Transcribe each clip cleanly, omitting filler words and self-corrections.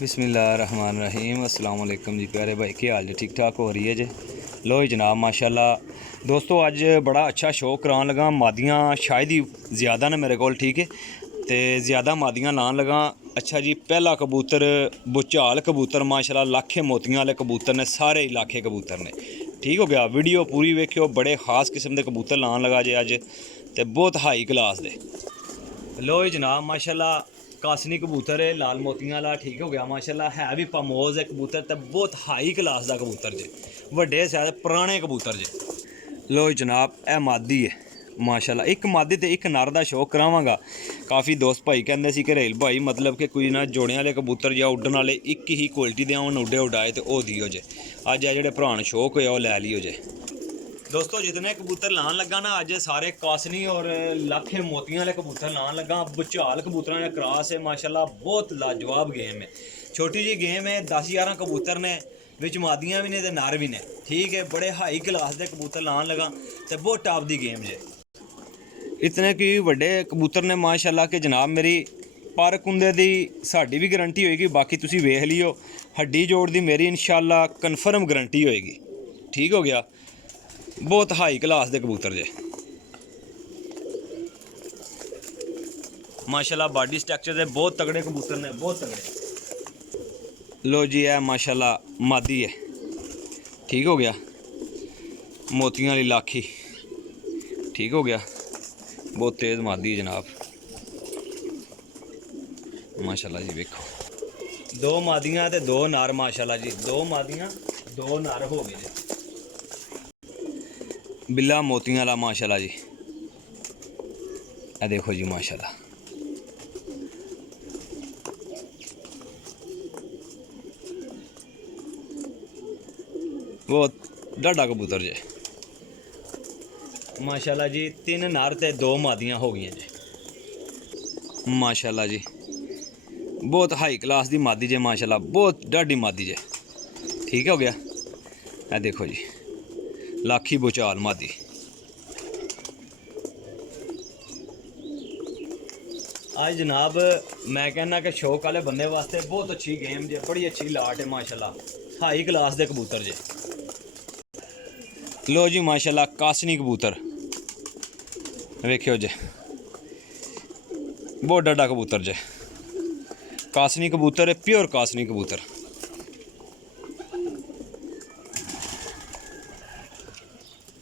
बिस्मिल्लाहिर्रहमानिर्रहीम अस्सलाम वालेकुम जी प्यारे भाई, क्या हाल जी? ठीक ठाक हो रही है जी? लो जी जनाब माशाल्लाह दोस्तों, अज बड़ा अच्छा शो करान लगा। मादियाँ शायद ही ज़्यादा ने मेरे को, ठीक है, तो ज़्यादा मादियाँ लान लगा। अच्छा जी, पहला कबूतर भुचाल कबूतर माशाल्लाह, लाखे मोतियां वाले कबूतर ने, सारे इलाके कबूतर ने। ठीक हो गया, वीडियो पूरी वेखियो। बड़े खास किस्म के कबूतर लान लगा जे अज, तो बहुत हाई क्लास दे। लो जी जनाब माशाल्लाह, कासनी कबूतर है लाल मोतियां वाला। ठीक हो गया माशाल्लाह, है भी पामोज है कबूतर, तो बहुत हाई क्लास का कबूतर जे, वड्डे शायद पुराने कबूतर जे। लो जनाब, यह मादी है माशाल्लाह, एक मादी तो एक नर का शौक करावांगा। काफ़ी दोस्त भाई कहते सी घरेल भाई, मतलब कि कोई ना जोड़े वाले कबूतर या उड्डण वाले एक ही क्वालिटी दे आउन, उड्डे उडाए तो वह दियो जे। अज आ जेह्ड़े भरा शौक होया वह लै लियो जे। दोस्तों जितने कबूतर लान लगा ना अज, सारे कासनी और लाखे मोतियां वाले कबूतर लान लगा। भुचाल कबूतर का क्रॉस है माशाल्लाह, बहुत लाजवाब गेम है। छोटी जी गेम है, 10-11 कबूतर ने, विच मादियां भी ने ते नर भी ने। ठीक है, बड़े हाई क्लास के कबूतर लान लगा, तो बहुत टॉप दी गेम जे। इतने कि वड्डे कबूतर ने माशाल्लाह कि जनाब मेरी पर कुंदे दी साडी भी गारंटी होएगी। बाकी तुसी वेख लियो, हड्डी जोड़ दी मेरी इंशाल्लाह कन्फर्म गारंटी होएगी। ठीक हो गया, बहुत हाई क्लास के कबूतर जे माशाल्लाह। बॉडी स्ट्रक्चर दे बहुत तगड़े कबूतर ने, बहुत तगड़े। लो जी, है माशाल्लाह मादी है। ठीक हो गया, मोतियां वाली लाखी। ठीक हो गया, बहुत तेज़ मादी है जनाब माशाल्लाह जी। वेखो, दो मादियां ते दो नर माशाल्लाह जी, दो मादियां दो नर हो गए जी। बिल्ला मोतियां वाला माशाल्लाह जी, ये देखो जी माशाल्लाह। वो डाढ़ा कबूतर जे माशाल्लाह जी। 3 नर ते 2 मादियां हो गई जी माशाल्लाह जी। बहुत हाई क्लास दी मादी जे माशाल्लाह, बहुत डाढ़ी मादी जे। ठीक हो गया, ये देखो जी लाखी भुचाल मादी। आज जनाब मैं कहना कि शौक वाले बंदे वास्ते बहुत अच्छी गेम जे, बड़ी अच्छी लाट है माशाल्लाह, हाई क्लास दे कबूतर जे। लो जी माशाल्लाह, कासनी कबूतर वेखियो जे, बहुत डाढ़ा कबूतर जे। कासनी कबूतर है, प्योर कासनी कबूतर।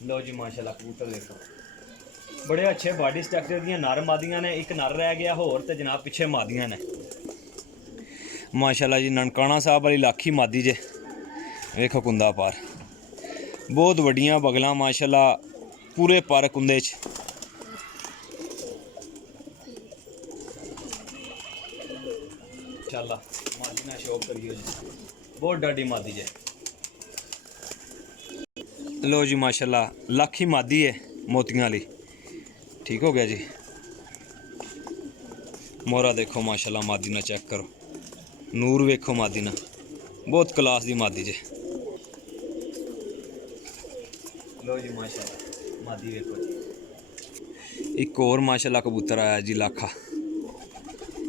लो जी माशाल्लाह, कबूतर देखो, बड़े अच्छे बॉडी स्ट्रक्चर दी नर मादियां ने। एक नर रह गया होर, ते जनाब पिछे मादियां ने माशाल्लाह जी। ननकाना साहब वाली लाखी मादी जे, वेखो कुंदा पार, बहुत वड्डियां बगलां माशाल्लाह, पूरे पर कुंदे च। माशाल्लाह मादी ना शौक करियो जी, बहुत डाढ़ी मादी जे। लो जी माशाल्लाह, लाखी मादी है मोतियां वाली। ठीक हो गया जी, मोहरा देखो माशाल्लाह, मादी ना चेक करो, नूर वेखो मादी ना, बहुत क्लास दी मादी जे। लो जी माशाल्लाह, मादी वेखो जी। एक और माशाल्लाह कबूतर आया जी लाखा।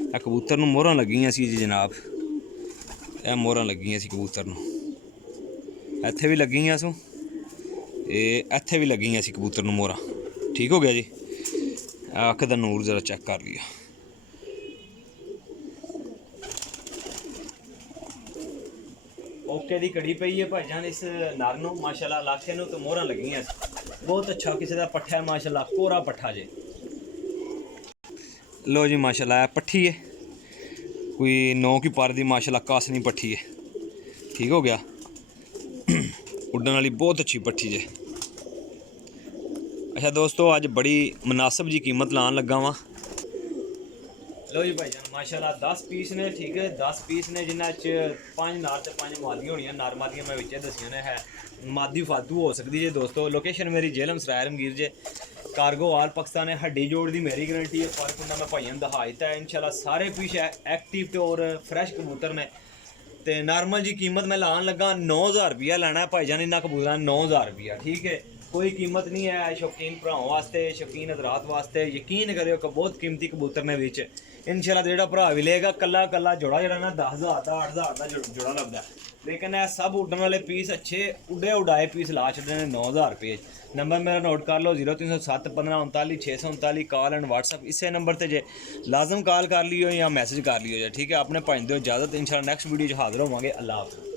आ कबूतर नूं मोहरां लगियां सी जी जनाब, यह मोहरां लगियां सी कबूतर नूं, इत्थे भी लगियां सू, इत्थे भी लगियां सी कबूतर नूं मोहरां। ठीक हो गया जी, अख दा नूर जरा चेक कर लिया। ओके दी कड़ी पई है भाईजान इस नर नूं माशाल्लाह, लाखे नूं तो मोहरां लगियां सी, बहुत अच्छा किसी का पट्ठा है माशाल्लाह, कोरा पट्ठा जे। लो जी माशाल्लाह, पट्ठी है कोई 9 की पर दी माशाल्लाह, कासनी पट्ठी है। ठीक हो गया, उड्डण वाली बहुत अच्छी पट्ठी जे। अच्छा दोस्तों, अज बड़ी मुनासिब जी कीमत लान लगा वां। लो जी भाईजान माशाल्लाह, 10 पीस ने। ठीक है, 10 पीस ने, जिन्हें 5 नर ते 5 मादियां होनियां। नर मादियां मैं विच दसियां ने, है मादी फालतू हो सकती है दोस्तों। लोकेशन मेरी जेलम सराय रमगीर जे, कार्गो आल पाकिस्तान है। हड्डी जोड़ दी मेरी गारंटी है। फर्क होंदा मैं भाइयों ने दिखा दिता है इंशाल्लाह। सारे पीस एक्टिव ते और फ्रैश कबूतर ने। तो नॉर्मल जी कीमत मैं लान लगा 9000 रुपया लैना है भाईजान, इन्होंने कबूतर 9000 रुपया। ठीक है, कोई कीमत नहीं है शौकीन भराओं वास्ते, शौकीन हजरात वास्ते। यकीन करो कि बहुत कीमती कबूतर ने विच इंशाल्लाह जेड़ा भरा भी लेगा कला कला जोड़ा जरा ना 10,000 का 8,000 का जोड़ा लगता है। लेकिन ये सब उड़ने वाले पीस अच्छे उड़े उड़ाए पीस ला छड़े ने 9,000 रुपये। नंबर मेरा नोट कर लो 0307 15 39 639, कॉल एंड व्हाट्सअप इसे नंबर ते जे लाजम कॉल कर लियो या मैसेज कर लियो। ठीक है, अपने भाई दो इजाज़त, इंशाल्लाह नेक्स्ट वीडियो हाजिर होवांगे। अल्लाह हाफ़िज़।